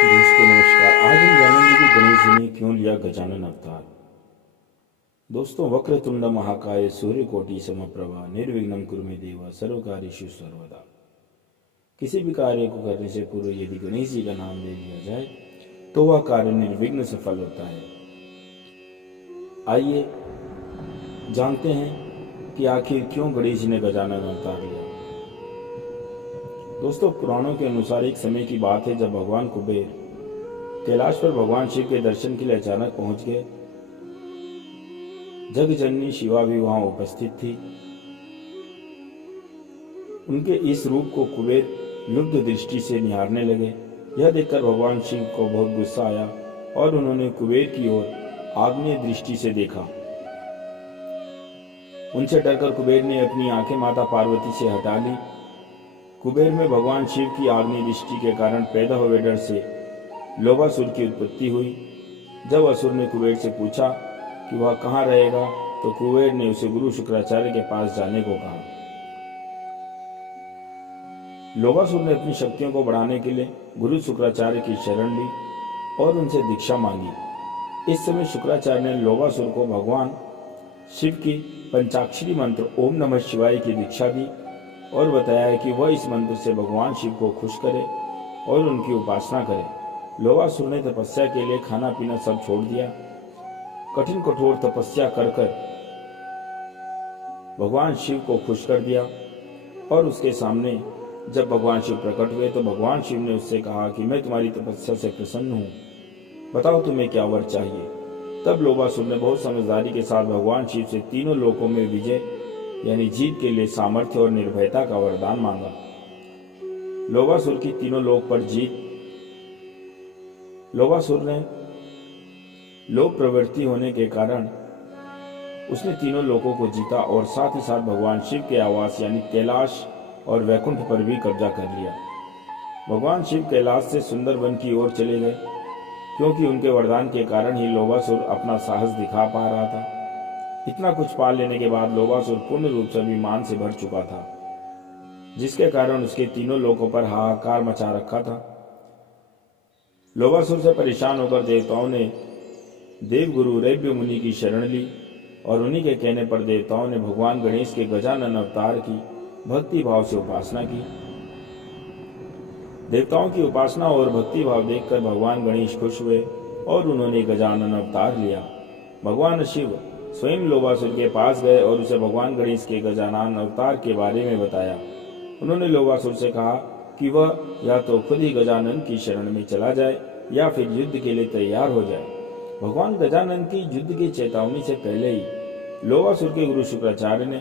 दोस्तों नमस्कार। आज हम जानेंगे कि गणेश जी ने क्यों लिया गजानन अवतार। दोस्तों, वक्रतुंड महाकाय सूर्यकोटि समप्रभा निर्विघ्नं कुरु मे देव सर्वकार्येषु सर्वदा। किसी भी कार्य को करने से पूर्व यदि गणेश जी का नाम ले लिया जाए तो वह कार्य निर्विघ्न सफल होता है। आइए जानते हैं कि आखिर क्यों गणेश जी ने गजानन अवतार लिया। दोस्तों, पुराणों के अनुसार एक समय की बात है जब भगवान कुबेर कैलाश पर भगवान शिव के दर्शन के लिए अचानक पहुंच गए। जग जननी शिवा भी वहां उपस्थित थी। उनके इस रूप को कुबेर लुब्ध दृष्टि से निहारने लगे। यह देखकर भगवान शिव को बहुत गुस्सा आया और उन्होंने कुबेर की ओर आग्नेय दृष्टि से देखा। उनसे डरकर कुबेर ने अपनी आंखें माता पार्वती से हटा ली। कुबेर में भगवान शिव की आग्नेय दृष्टि के कारण पैदा हुए डर से लोभासुर की उत्पत्ति हुई। जब असुर ने कुबेर से पूछा कि वह कहाँ रहेगा तो कुबेर ने उसे गुरु शुक्राचार्य के पास जाने को कहा। लोभासुर ने अपनी शक्तियों को बढ़ाने के लिए गुरु शुक्राचार्य की शरण ली और उनसे दीक्षा मांगी। इस समय शुक्राचार्य ने लोभासुर को भगवान शिव की पंचाक्षरी मंत्र ओम नमः शिवाय की दीक्षा दी और बताया कि वह इस मंत्र से भगवान शिव को खुश करे और उनकी उपासना करे। लोभासुर ने तपस्या के लिए खाना पीना सब छोड़ दिया। कठिन कठोर तपस्या कर भगवान शिव को खुश कर दिया और उसके सामने जब भगवान शिव प्रकट हुए तो भगवान शिव ने उससे कहा कि मैं तुम्हारी तपस्या से प्रसन्न हूँ, बताओ तुम्हें क्या वर चाहिए। तब लोभासुर ने बहुत समझदारी के साथ भगवान शिव से तीनों लोकों में विजय यानी जीत के लिए सामर्थ्य और निर्भयता का वरदान मांगा। लोभासुर की तीनों लोक पर जीत। लोभासुर ने लोभ प्रवृत्ति होने के कारण उसने तीनों लोकों को जीता और साथ ही साथ भगवान शिव के आवास यानी कैलाश और वैकुंठ पर भी कब्जा कर लिया। भगवान शिव कैलाश से सुंदर वन की ओर चले गए क्योंकि उनके वरदान के कारण ही लोभासुर अपना साहस दिखा पा रहा था। इतना कुछ पा लेने के बाद लोभासुर पूर्ण रूप से अभिमान से भर चुका था, जिसके कारण उसके तीनों लोकों पर हाहाकार मचा रखा था। लोभासुर से परेशान होकर देवताओं ने देवगुरु रैव्य मुनि की शरण ली और उन्हीं के कहने पर देवताओं ने भगवान गणेश के गजानन अवतार की भक्ति भाव से उपासना की। देवताओं की उपासना और भक्ति भाव देखकर भगवान गणेश खुश हुए और उन्होंने गजानन अवतार लिया। भगवान शिव स्वयं लोभासुर के पास गए और उसे भगवान गणेश के गजानन अवतार के बारे में बताया। उन्होंने लोभासुर से कहा कि वह या तो खुद ही गजानन की शरण में चला जाए या फिर युद्ध के लिए तैयार हो जाए। भगवान गजानन की युद्ध की चेतावनी से पहले ही लोभासुर के गुरु शुक्राचार्य ने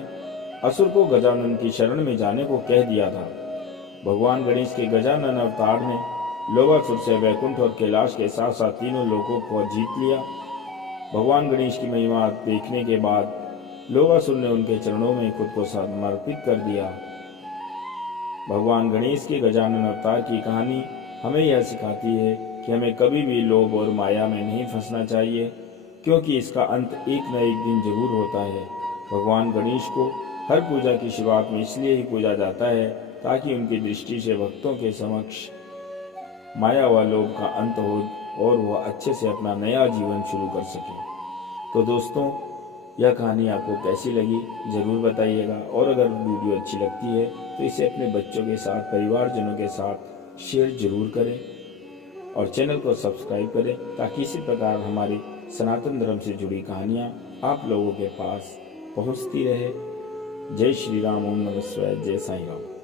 असुर को गजानन की शरण में जाने को कह दिया था। भगवान गणेश के गजानन अवतार ने लोभासुर से वैकुंठ और कैलाश के साथ साथ तीनों लोकों को जीत लिया। भगवान गणेश की महिमा देखने के बाद लोभासुर ने उनके चरणों में खुद को समर्पित कर दिया। भगवान गणेश के गजानन अवतार की कहानी हमें यह सिखाती है कि हमें कभी भी लोभ और माया में नहीं फंसना चाहिए, क्योंकि इसका अंत एक न एक दिन जरूर होता है। भगवान गणेश को हर पूजा की शुरुआत में इसलिए ही पूजा जाता है ताकि उनकी दृष्टि से भक्तों के समक्ष माया व लोभ का अंत हो और वह अच्छे से अपना नया जीवन शुरू कर सके। तो दोस्तों, यह कहानी आपको कैसी लगी जरूर बताइएगा और अगर वीडियो अच्छी लगती है तो इसे अपने बच्चों के साथ परिवारजनों के साथ शेयर जरूर करें और चैनल को सब्सक्राइब करें ताकि इसी प्रकार हमारी सनातन धर्म से जुड़ी कहानियाँ आप लोगों के पास पहुँचती रहे। जय श्री राम। ओम नमः शिवाय। जय साईं राम।